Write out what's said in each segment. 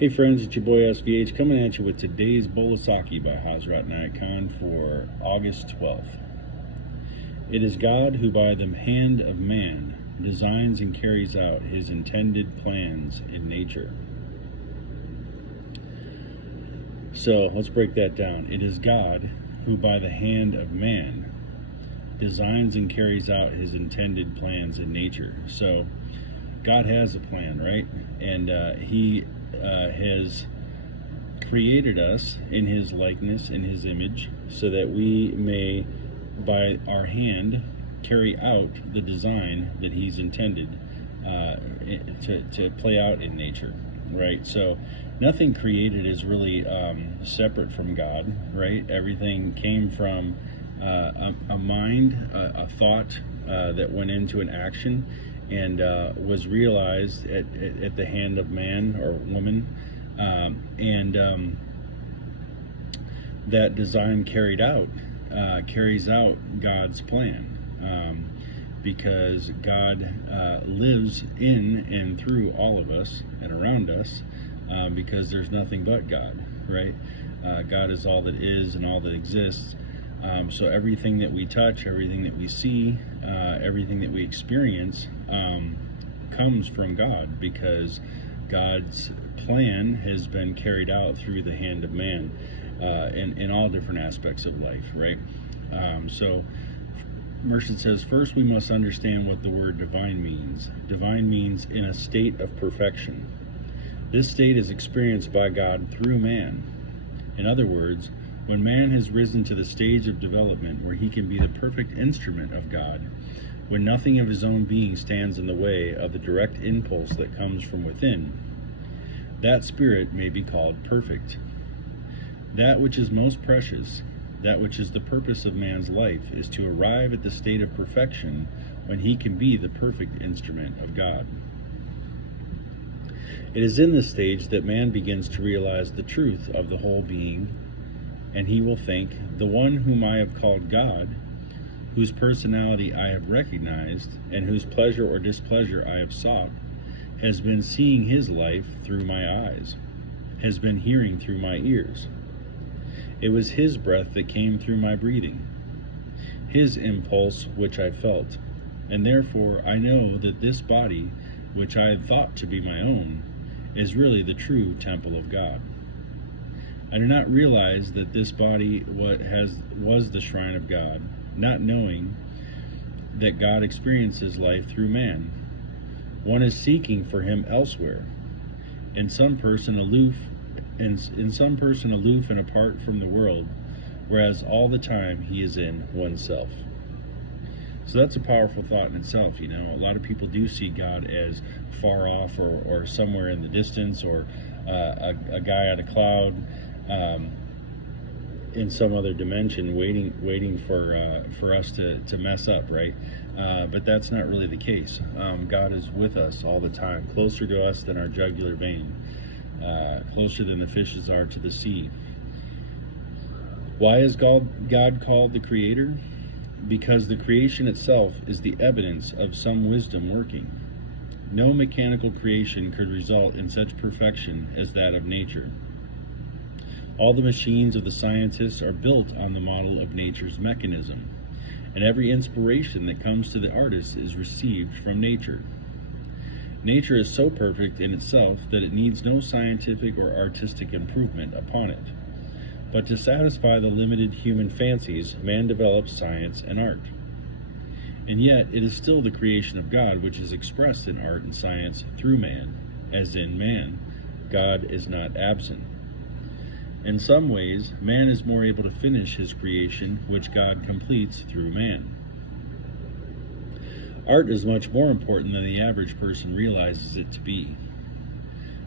Hey friends, it's your boy SVH coming at you with today's bowl of Saki by Hazrat Khan for August 12th. It is God who by the hand of man designs and carries out his intended plans in nature. So let's break that down. It is God who by the hand of man designs and carries out his intended plans in nature. So God has a plan, right? And he has created us in his likeness, in his image, so that we may, by our hand, carry out the design that he's intended to play out in nature, right? So nothing created is really separate from God, right? Everything came from a mind, a thought that went into an action and was realized at the hand of man or woman, and that design carries out God's plan, because God lives in and through all of us and around us, because there's nothing but God, right? God is all that is and all that exists. So everything that we touch, everything that we see, everything that we experience comes from God, because God's plan has been carried out through the hand of man in all different aspects of life, right? So Merchant says, first we must understand what the word divine means. Divine means in a state of perfection. This state is experienced by God through man. In other words, when man has risen to the stage of development where he can be the perfect instrument of God, when nothing of his own being stands in the way of the direct impulse that comes from within, that spirit may be called perfect. That which is most precious, that which is the purpose of man's life, is to arrive at the state of perfection when he can be the perfect instrument of God. It is in this stage that man begins to realize the truth of the whole being, and he will think, the one whom I have called God, whose personality I have recognized, and whose pleasure or displeasure I have sought, has been seeing his life through my eyes, has been hearing through my ears. It was his breath that came through my breathing, his impulse which I felt, and therefore I know that this body, which I had thought to be my own, is really the true temple of God. I do not realize that this body was the shrine of God, not knowing that God experiences life through man. One is seeking for him elsewhere, in some person aloof and apart from the world, whereas all the time he is in oneself. So that's a powerful thought in itself. You know, a lot of people do see God as far off or somewhere in the distance, or a guy on a cloud, in some other dimension, waiting for us to mess up, right? But that's not really the case. God is with us all the time, closer to us than our jugular vein, closer than the fishes are to the sea. Why is God called the Creator? Because the creation itself is the evidence of some wisdom working. No mechanical creation could result in such perfection as that of nature. All the machines of the scientists are built on the model of nature's mechanism, and every inspiration that comes to the artist is received from nature. Nature is so perfect in itself that it needs no scientific or artistic improvement upon it. But to satisfy the limited human fancies, man develops science and art. And yet, it is still the creation of God which is expressed in art and science through man, as in man, God is not absent. In some ways, man is more able to finish his creation, which God completes through man. Art is much more important than the average person realizes it to be.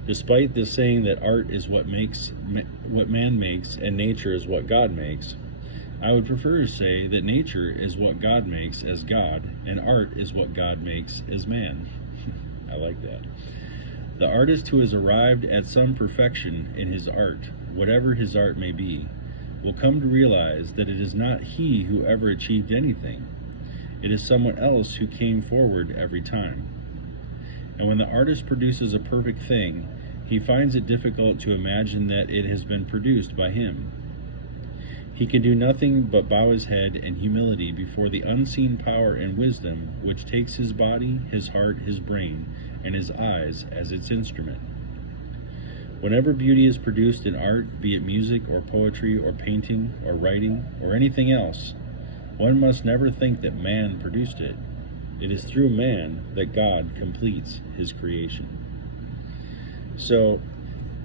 Despite this saying that art is what man makes and nature is what God makes, I would prefer to say that nature is what God makes as God, and art is what God makes as man. I like that. The artist who has arrived at some perfection in his art, whatever his art may be, will come to realize that it is not he who ever achieved anything. It is someone else who came forward every time. And when the artist produces a perfect thing, He finds it difficult to imagine that it has been produced by him. He can do nothing but bow his head in humility before the unseen power and wisdom which takes his body, his heart, his brain, and his eyes as its instrument. Whenever beauty is produced in art, be it music or poetry or painting or writing or anything else, one must never think that man produced it. It is through man that God completes his creation. So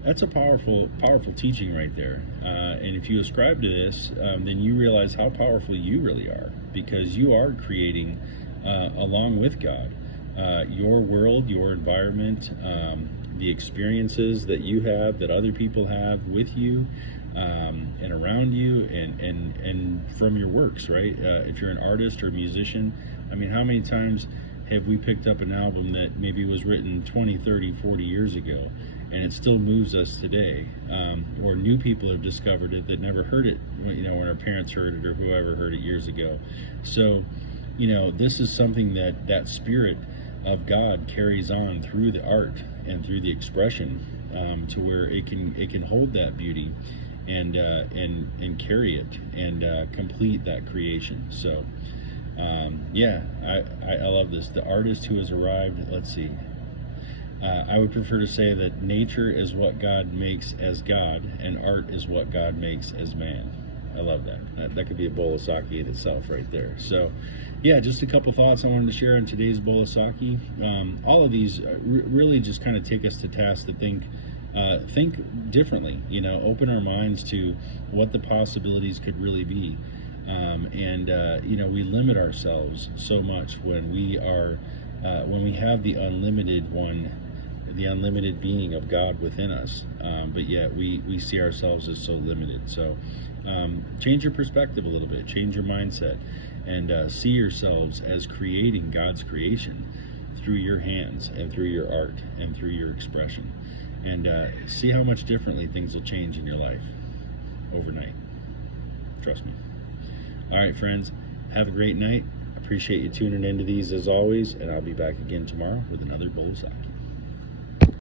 that's a powerful teaching right there. And if you ascribe to this, then you realize how powerful you really are, because you are creating along with God your world, your environment, the experiences that you have, that other people have with you, and around you, and from your works, right? If you're an artist or a musician, I mean, how many times have we picked up an album that maybe was written 20, 30, 40 years ago, and it still moves us today? Or new people have discovered it that never heard it, when our parents heard it or whoever heard it years ago. So, this is something that spirit of God carries on through the art and through the expression, to where it can hold that beauty and carry it and complete that creation. So I love this. The artist who has arrived, let's see, I would prefer to say that nature is what God makes as God, and art is what God makes as man. I love that. That could be a bowl of sake in itself right there. So yeah, just a couple thoughts I wanted to share on today's bowl of sake. All of these really just kind of take us to task to think differently, open our minds to what the possibilities could really be. We limit ourselves so much when we have the unlimited one, the unlimited being of God within us, but yet we see ourselves as so limited. So change your perspective a little bit, change your mindset, and see yourselves as creating God's creation through your hands and through your art and through your expression, and see how much differently things will change in your life overnight. Trust me. All right, friends, have a great night. Appreciate you tuning into these as always, and I'll be back again tomorrow with another bowl of sake.